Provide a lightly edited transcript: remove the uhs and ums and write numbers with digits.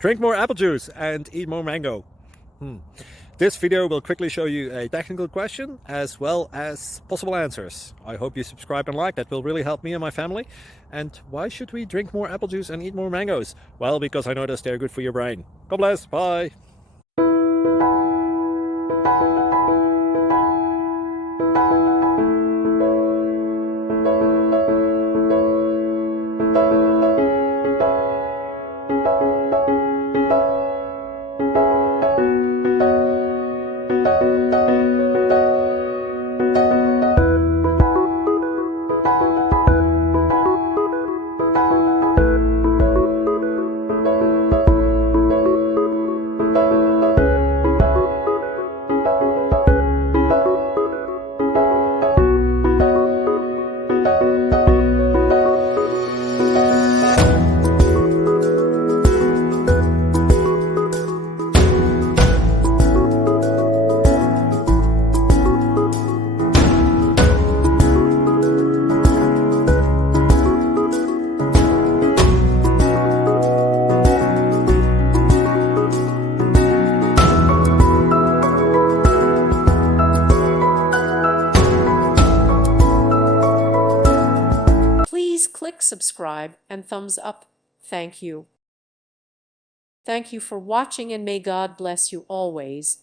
Drink more apple juice and eat more mango. This video will quickly show you a technical question as well as possible answers. I hope you subscribe and like, that will really help me and my family. And why should we drink more apple juice and eat more mangoes? Well, because I noticed they're good for your brain. God bless, bye. Please click subscribe and thumbs up. Thank you. Thank you for watching, and may God bless you always.